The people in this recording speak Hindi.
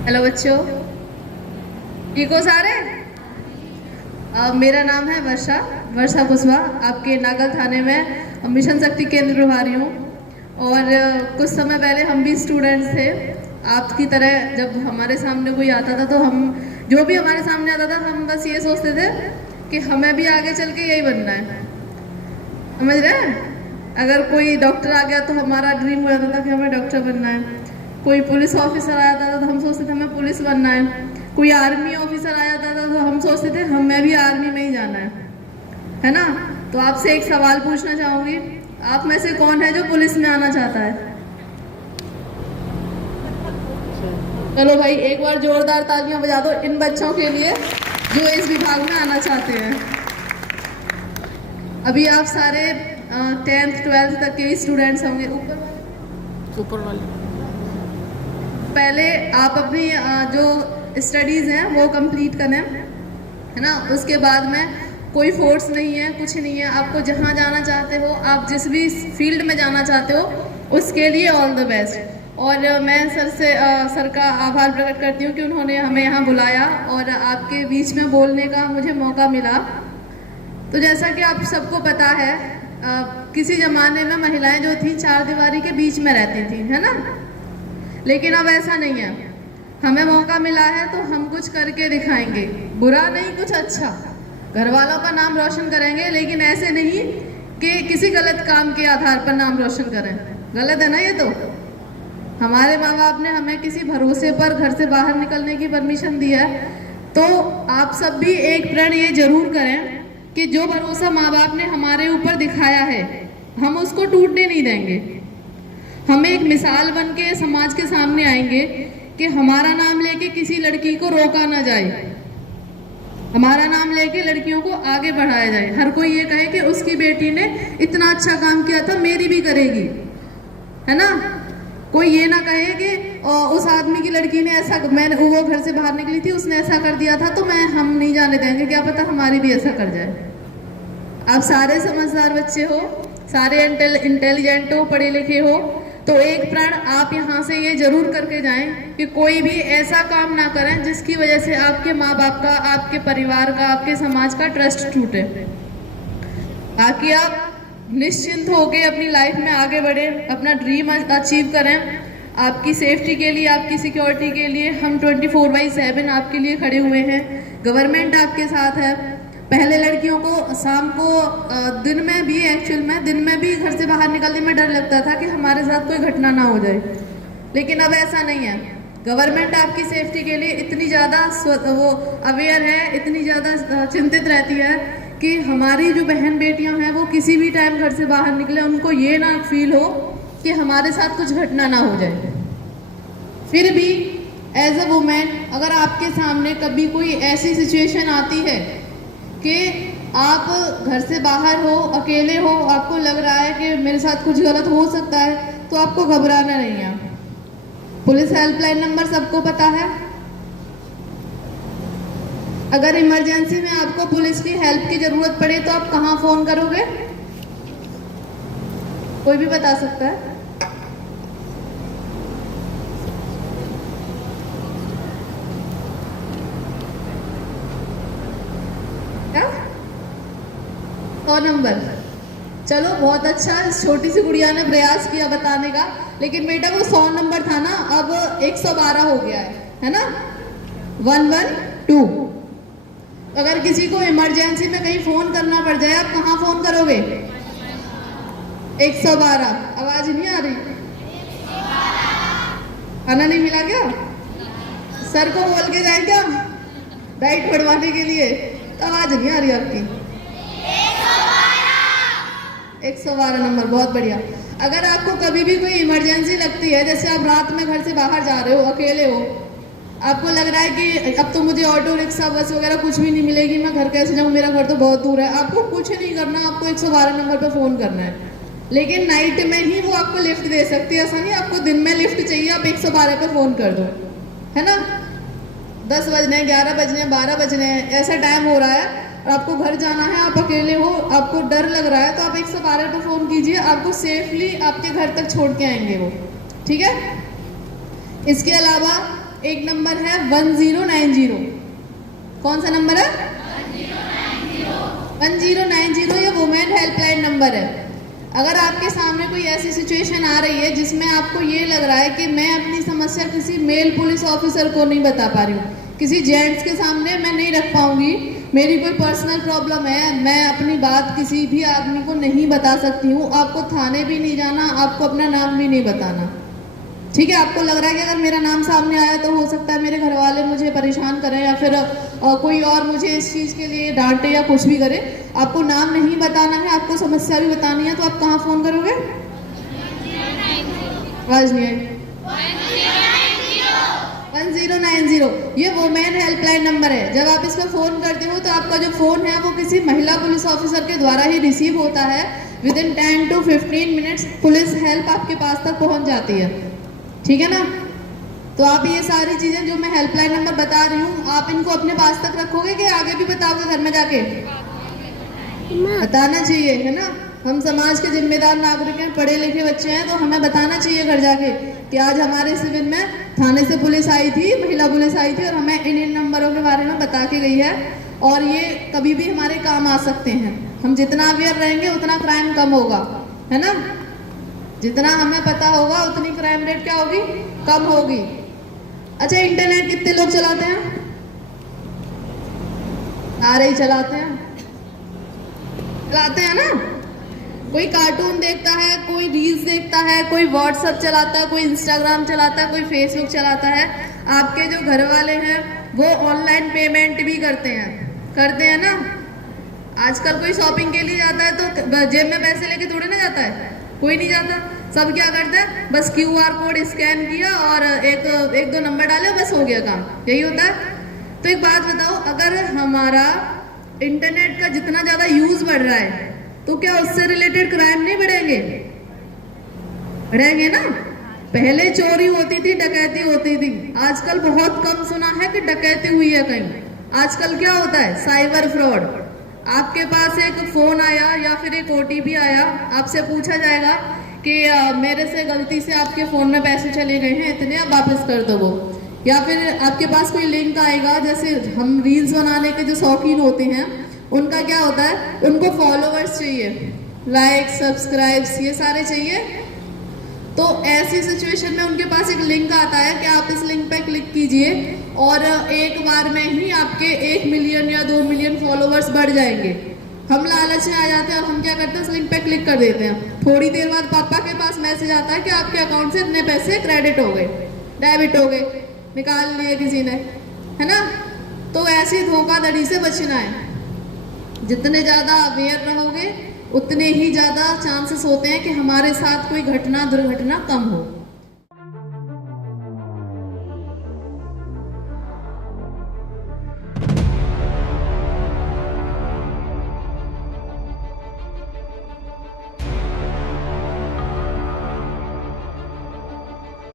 हेलो बच्चों, ठीक हो सारे? मेरा नाम है वर्षा कुशवाहा। आपके नागल थाने में मिशन शक्ति केंद्र प्रभारी हूँ। और कुछ समय पहले हम भी स्टूडेंट्स थे आपकी तरह। जब हमारे सामने कोई आता था तो हम जो भी हमारे सामने आता था हम बस ये सोचते थे कि हमें भी आगे चल के यही बनना है। समझ रहे हैं? अगर कोई डॉक्टर आ गया तो हमारा ड्रीम हो जाता था कि हमें डॉक्टर बनना है। कोई पुलिस ऑफिसर आ जाता था तो हम सोचते थे हमें पुलिस बनना है। कोई आर्मी ऑफिसर आ जाता था तो हम सोचते थे हमें भी आर्मी में ही जाना है ना? तो आपसे एक सवाल पूछना चाहूंगी, आप में से कौन है जो पुलिस में आना चाहता है? चलो भाई, एक बार जोरदार तालियां बजा दो इन बच्चों के लिए जो इस विभाग में आना चाहते हैं। अभी आप सारे 10th 12th तक के भी स्टूडेंट्स होंगे। ऊपर वाले पहले आप अपनी जो स्टडीज हैं वो कंप्लीट करें, है ना? उसके बाद में कोई फोर्स नहीं है, कुछ नहीं है। आपको जहाँ जाना चाहते हो, आप जिस भी फील्ड में जाना चाहते हो, उसके लिए ऑल द बेस्ट। और मैं सर का आभार प्रकट करती हूँ कि उन्होंने हमें यहाँ बुलाया और आपके बीच में बोलने का मुझे मौका मिला। तो जैसा कि आप सबको पता है, किसी ज़माने में महिलाएं जो थी चार दीवारी के बीच में रहती थी, है ना? लेकिन अब ऐसा नहीं है। हमें मौका मिला है तो हम कुछ करके दिखाएंगे। बुरा नहीं, कुछ अच्छा। घर वालों का नाम रोशन करेंगे, लेकिन ऐसे नहीं कि किसी गलत काम के आधार पर नाम रोशन करें। गलत है ना ये? तो हमारे माँ बाप ने हमें किसी भरोसे पर घर से बाहर निकलने की परमिशन दी है। तो आप सब भी एक प्रण ये जरूर करें कि जो भरोसा माँ बाप ने हमारे ऊपर दिखाया है हम उसको टूटने नहीं देंगे। हम एक मिसाल बन के समाज के सामने आएंगे कि हमारा नाम लेके किसी लड़की को रोका ना जाए, हमारा नाम लेके लड़कियों को आगे बढ़ाया जाए। हर कोई ये कहे कि उसकी बेटी ने इतना अच्छा काम किया था, मेरी भी करेगी, है ना? कोई ये ना कहे कि उस आदमी की लड़की ने ऐसा, वो घर से बाहर निकली थी उसने ऐसा कर दिया था तो हम नहीं जाने देंगे, क्या पता हमारी भी ऐसा कर जाए। आप सारे समझदार बच्चे हो, सारे इंटेलिजेंट हो, पढ़े लिखे हो। तो एक प्रण आप यहाँ से ये जरूर करके जाएं कि कोई भी ऐसा काम ना करें जिसकी वजह से आपके माँ बाप का, आपके परिवार का, आपके समाज का ट्रस्ट टूटे। ताकि आप निश्चिंत होकर अपनी लाइफ में आगे बढ़े, अपना ड्रीम अचीव करें। आपकी सेफ्टी के लिए, आपकी सिक्योरिटी के लिए हम 24/7 आपके लिए खड़े हुए हैं। गवर्नमेंट आपके साथ है। पहले लड़कियों को शाम को, दिन में भी, एक्चुअल में दिन में भी घर से बाहर निकलने में डर लगता था कि हमारे साथ कोई घटना ना हो जाए, लेकिन अब ऐसा नहीं है। गवर्नमेंट आपकी सेफ्टी के लिए इतनी ज़्यादा वो अवेयर है, इतनी ज़्यादा चिंतित रहती है कि हमारी जो बहन बेटियां हैं वो किसी भी टाइम घर से बाहर निकले उनको ये ना फील हो कि हमारे साथ कुछ घटना ना हो जाए। फिर भी एज अ वुमेन अगर आपके सामने कभी कोई ऐसी सिचुएशन आती है कि आप घर से बाहर हो, अकेले हो, आपको लग रहा है कि मेरे साथ कुछ गलत हो सकता है, तो आपको घबराना नहीं है। पुलिस हेल्पलाइन नंबर सबको पता है। अगर इमरजेंसी में आपको पुलिस की हेल्प की जरूरत पड़े तो आप कहाँ फोन करोगे? कोई भी बता सकता है? क्या? 100 नंबर। चलो बहुत अच्छा, छोटी सी गुड़िया ने प्रयास किया बताने का, लेकिन बेटा वो 100 नंबर था ना, अब 112 हो गया है ना? 112। अगर किसी को इमरजेंसी में कहीं फोन करना पड़ जाए, आप कहाँ फोन करोगे? 112। आवाज नहीं आ रही? खाना नहीं मिला क्या? सर को बोल के जाए क्या डाइट बढ़वाने के लिए? तो आवाज नहीं आ रही आपकी। 112 नंबर, बहुत बढ़िया। अगर आपको कभी भी कोई इमरजेंसी लगती है, जैसे आप रात में घर से बाहर जा रहे हो, अकेले हो, आपको लग रहा है कि अब तो मुझे ऑटो रिक्शा बस वगैरह कुछ भी नहीं मिलेगी, मैं घर कैसे जाऊँ, मेरा घर तो बहुत दूर है, आपको कुछ नहीं करना, आपको 112 नंबर पर फोन करना है। लेकिन नाइट में ही वो आपको लिफ्ट दे सकती है, ऐसा नहीं आपको दिन में लिफ्ट चाहिए आप 112 पे फोन कर दो, है ना? 10 बजने, 11 बजने, 12 बजने, ऐसा टाइम हो रहा है और आपको घर जाना है, आप अकेले हो, आपको डर लग रहा है, तो आप 112 पे फोन कीजिए, आपको सेफली आपके घर तक छोड़ के आएंगे वो, ठीक है? इसके अलावा एक नंबर है 1090। कौन सा नंबर है? 1090 ये वुमेन हेल्पलाइन नंबर है। अगर आपके सामने कोई ऐसी सिचुएशन आ रही है जिसमें आपको ये लग रहा है कि मैं अपनी समस्या किसी मेल पुलिस ऑफिसर को नहीं बता पा रही हूँ, किसी जेंट्स के सामने मैं नहीं रख पाऊंगी, मेरी कोई पर्सनल प्रॉब्लम है, मैं अपनी बात किसी भी आदमी को नहीं बता सकती हूँ, आपको थाने भी नहीं जाना, आपको अपना नाम भी नहीं बताना, ठीक है? आपको लग रहा है कि अगर मेरा नाम सामने आया तो हो सकता है मेरे घर वाले मुझे परेशान करें या फिर कोई और मुझे इस चीज़ के लिए डांटे या कुछ भी करे, आपको नाम नहीं बताना है, आपको समस्या भी बतानी है, तो आप कहाँ फ़ोन करोगे? आवाज नहीं आई। 1090 ये वुमेन हेल्पलाइन नंबर है। जब आप इस पर फ़ोन करते हो तो आपका जो फ़ोन है वो किसी महिला पुलिस ऑफिसर के द्वारा ही रिसीव होता है। Within 10 to 15 minutes police help आपके पास तक पहुंच जाती है, ठीक है ना? तो आप ये सारी चीज़ें जो मैं हेल्पलाइन नंबर बता रही हूँ, आप इनको अपने पास तक रखोगे कि आगे भी बताओगे घर में जाके? बताना चाहिए, है ना? हम समाज के जिम्मेदार नागरिक हैं, पढ़े लिखे बच्चे हैं, तो हमें बताना चाहिए घर जाके कि आज हमारे शिविर में थाने से पुलिस आई थी, महिला पुलिस आई थी और हमें इन नंबरों के बारे में बता के गई है और ये कभी भी हमारे काम आ सकते हैं। हम जितना अवेयर रहेंगे उतना क्राइम कम होगा, है ना? जितना हमें पता होगा उतनी क्राइम रेट क्या होगी? कम होगी। अच्छा, इंटरनेट कितने लोग चलाते हैं? सारे ही चलाते हैं ना? कोई कार्टून देखता है, कोई रील्स देखता है, कोई व्हाट्सएप चलाता है, कोई इंस्टाग्राम चलाता है, कोई फेसबुक चलाता है। आपके जो घर वाले हैं वो ऑनलाइन पेमेंट भी करते हैं ना? आजकल कोई शॉपिंग के लिए जाता है तो जेब में पैसे लेके थोड़े ना जाता है, कोई नहीं जाता। सब क्या करते हैं? बस QR कोड स्कैन किया और एक दो नंबर डाले, बस हो गया काम, यही होता है। तो एक बात बताओ, अगर हमारा इंटरनेट का जितना ज़्यादा यूज़ बढ़ रहा है तो क्या उससे रिलेटेड क्राइम नहीं बढ़ेंगे? बढ़ेंगे ना? पहले चोरी होती थी, डकैती होती थी, आजकल बहुत कम सुना है कि डकैती हुई है कहीं। आजकल क्या होता है? Cyber fraud. आपके पास एक फोन आया या फिर एक OTP आया, आपसे पूछा जाएगा कि मेरे से गलती से आपके फोन में पैसे चले गए हैं इतने, आप वापस कर दो वो। या फिर आपके पास कोई लिंक आएगा, जैसे हम रील्स बनाने के जो शौकीन होते हैं उनका क्या होता है, उनको फॉलोवर्स चाहिए, लाइक, सब्सक्राइब्स, ये सारे चाहिए। तो ऐसी सिचुएशन में उनके पास एक लिंक आता है कि आप इस लिंक पे क्लिक कीजिए और एक बार में ही आपके 1 मिलियन या 2 मिलियन फॉलोवर्स बढ़ जाएंगे। हम लालच में आ जाते हैं और हम क्या करते हैं, उस लिंक पे क्लिक कर देते हैं। थोड़ी देर बाद पापा के पास मैसेज आता है कि आपके अकाउंट से इतने पैसे क्रेडिट हो गए, डेबिट हो गए, निकाल लिए किसी ने, है ना? तो ऐसी धोखाधड़ी से बचना है। जितने ज़्यादा अवेयर रहोगे उतने ही ज़्यादा चांसेस होते हैं कि हमारे साथ कोई घटना दुर्घटना कम हो।